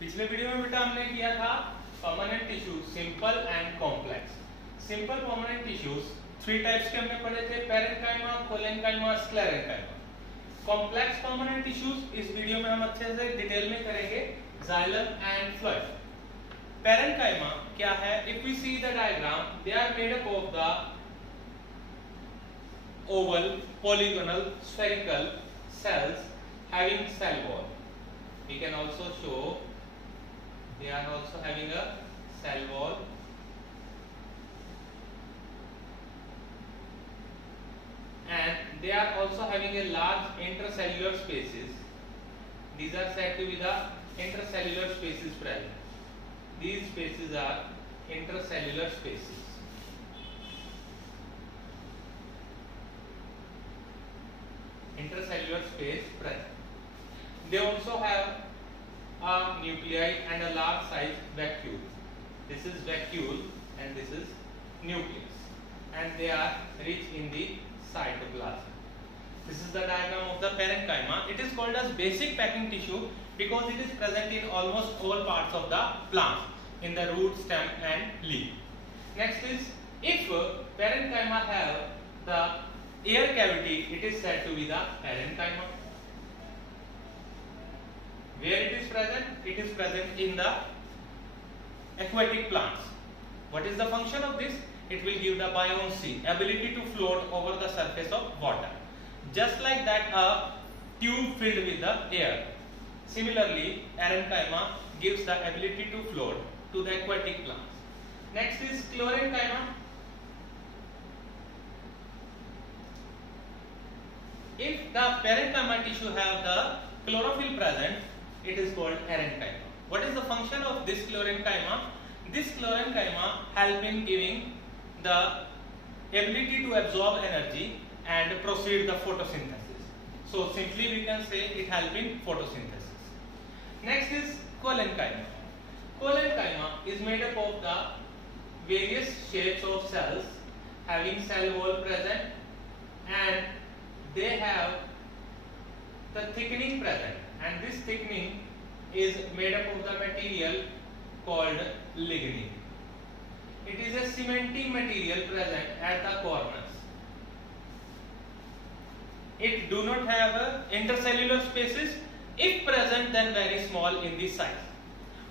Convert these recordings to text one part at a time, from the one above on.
पिछले वीडियो में बेटा हमने किया था permanent tissue simple and complex. Simple permanent tissues three types के हमने पढ़े थे, parenchyma, collenchyma, sclerenchyma. Complex permanent tissues इस वीडियो में हम अच्छे से डिटेल में करेंगे, जाइलम एंड फ्लश। पेरेन्काइमा क्या है? If we see the diagram, they are made up of the oval, polygonal, spherical cells having cell wall. We can also show they are also having a cell wall, and they are also having a large intercellular spaces. These are said to be the intercellular spaces present. These spaces are intercellular spaces. Intercellular space present. They also have a nuclei and a large size vacuole. This is vacuole and this is nucleus, and they are rich in the cytoplasm. This is the diagram of the parenchyma. It is called as basic packing tissue because it is present in almost all parts of the plant, in the root, stem and leaf. Next is, if parenchyma have the air cavity, it is said to be the parenchyma. Where it is present? It is present in the aquatic plants. What is the function of this? It will give the buoyancy, ability to float over the surface of water. Just like that, a tube filled with the air. Similarly, parenchyma gives the ability to float to the aquatic plants. Next is sclerenchyma. If the parenchyma tissue have the chlorophyll present, it is called parenchyma. What is the function of this sclerenchyma? This sclerenchyma help in giving the ability to absorb energy and proceed the photosynthesis. So simply we can say it help in photosynthesis. Next is coelenchyma. Coelenchyma is made up of the various shapes of cells having cell wall present, and they have the thickening present, and this thickening is made up of the material called lignin. It is a cementing material present at the corners. It do not have intercellular spaces. If present, then very small in the size.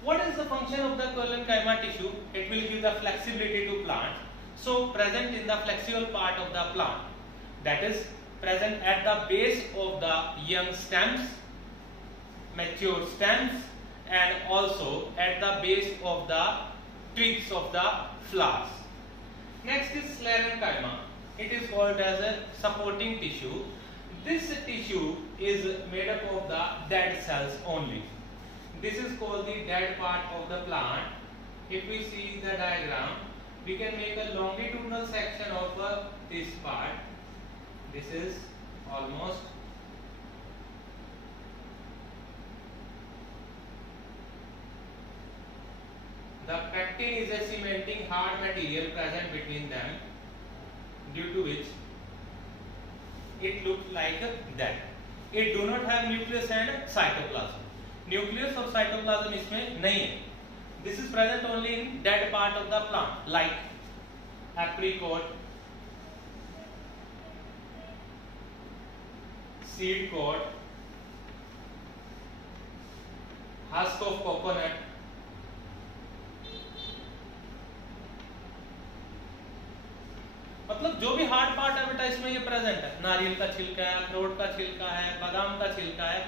What is the function of the coelenchyma tissue? It will give the flexibility to plants. So present in the flexible part of the plant, that is present at the base of the young stems, mature stems, and also at the base of the twigs of the flowers. Next is sclerenchyma. It is called as a supporting tissue. This tissue is made up of the dead cells only. This is called the dead part of the plant. If we see the diagram, we can make a longitudinal section of this part. This is almost the pectin is a cementing hard material present between them, due to which it looks like that. It do not have nucleus and cytoplasm. Nucleus or cytoplasm इसमें नहीं है. This is present only in dead part of the plant, like apricot, seed pod, husk of coconut. मतलब जो भी hard part है बेटा इसमें ये प्रेजेंट है. नारियल का छिलका है, अखरोट का छिलका है, बादाम का छिलका है,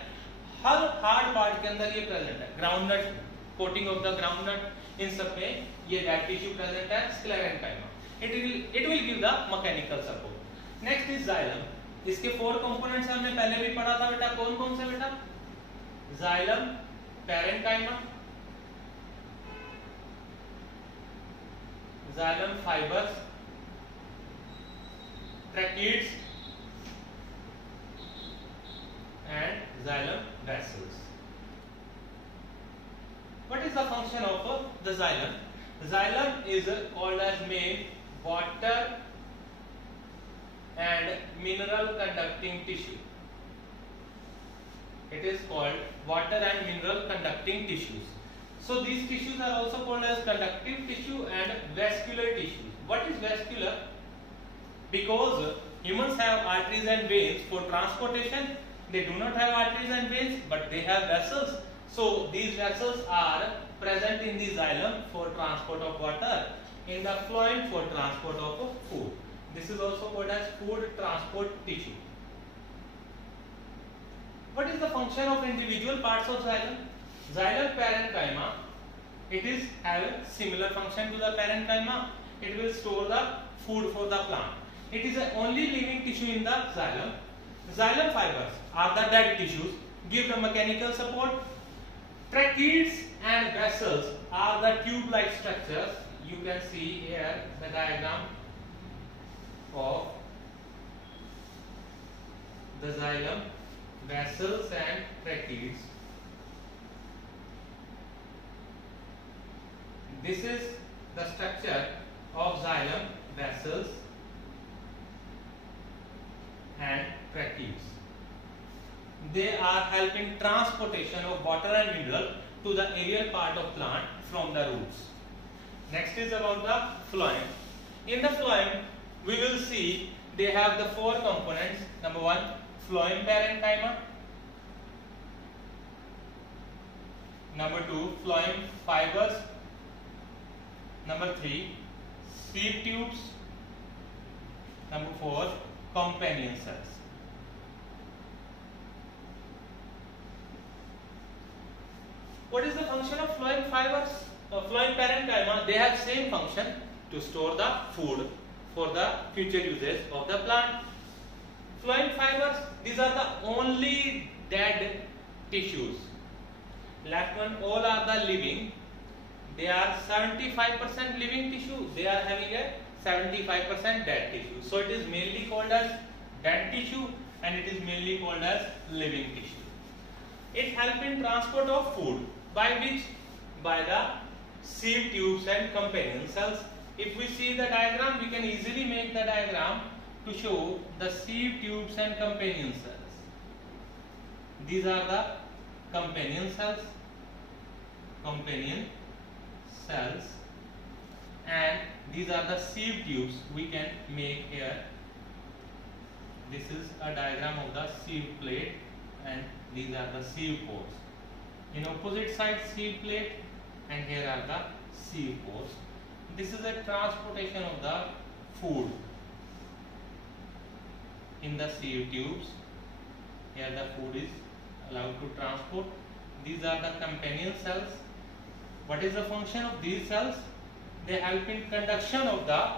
हर हार्ड पार्ट के अंदर ये प्रेजेंट है. Groundnut, coating of the groundnut, इन सब में ये डेड टिश्यू प्रेजेंट है. Sclerenchyma. It will give the mechanical support. Next is xylem. इसके 4 कंपोनेंट्स हमने पहले भी पढ़ा था बेटा. कौन कौन से बेटा? Xylem, parenchyma, xylem fibres, tracheids and xylem vessels. What is the function of the xylem? Xylem is called as main water and mineral conducting tissue. It is called water and mineral conducting tissues. So these tissues are also called as conductive tissue and vascular tissues. What is vascular? Because humans have arteries and veins for transportation. They do not have arteries and veins, but they have vessels. So these vessels are present in the xylem for transport of water, in the phloem for transport of food. This is also called as food transport tissue. What is the function of individual parts of xylem? Xylem parenchyma, it is having similar function to the parenchyma. It will store the food for the plant. It is the only living tissue in the xylem. Xylem fibers are the dead tissues, give the mechanical support. Tracheids and vessels are the tube-like structures. You can see here the diagram of the xylem, vessels and tracheids. This is the structure of xylem, vessels and tracheids. They are helping transportation of water and mineral to the aerial part of plant from the roots. Next is about the phloem. In the phloem, we will see they have the four components. Number one, phloem parenchyma. Number two, phloem fibers. Number three, sieve tubes. Number four, companion cells. What is the function of phloem fibers? Phloem parenchyma, they have same function to store the food for the future uses of the plant. Phloem fibers, these are the only dead tissues. Left one, all are the living. They are 75% living tissue. They are having a 75% dead tissue. So it is mainly called as dead tissue and it is mainly called as living tissue. It helps in transport of food. By which? By the sieve tubes and companion cells. If we see the diagram, we can easily make the diagram to show the sieve tubes and companion cells. These are the companion cells. And these are the sieve tubes we can make here. This is a diagram of the sieve plate and these are the sieve pores. In opposite side sieve plate and here are the sieve pores. This is a transportation of the food in the sieve tubes. Here the food is allowed to transport. These are the companion cells. What is the function of these cells? They help in conduction of the,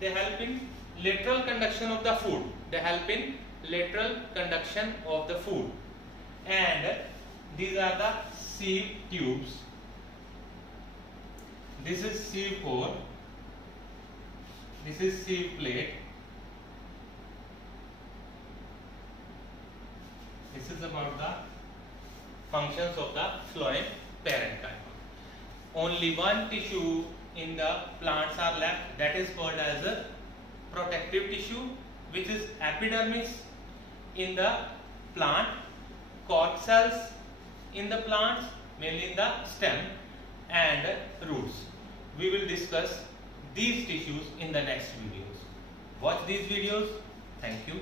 they help in lateral conduction of the food. They help in lateral conduction of the food. And these are the sieve tubes. This is sieve pore. This is sieve plate. This is about the functions of the phloem parenchyma. Only one tissue in the plants are left, that is called as a protective tissue, which is epidermis in the plant, cork cells in the plants, mainly in the stem, and roots. We will discuss these tissues in the next videos. Watch these videos. Thank you.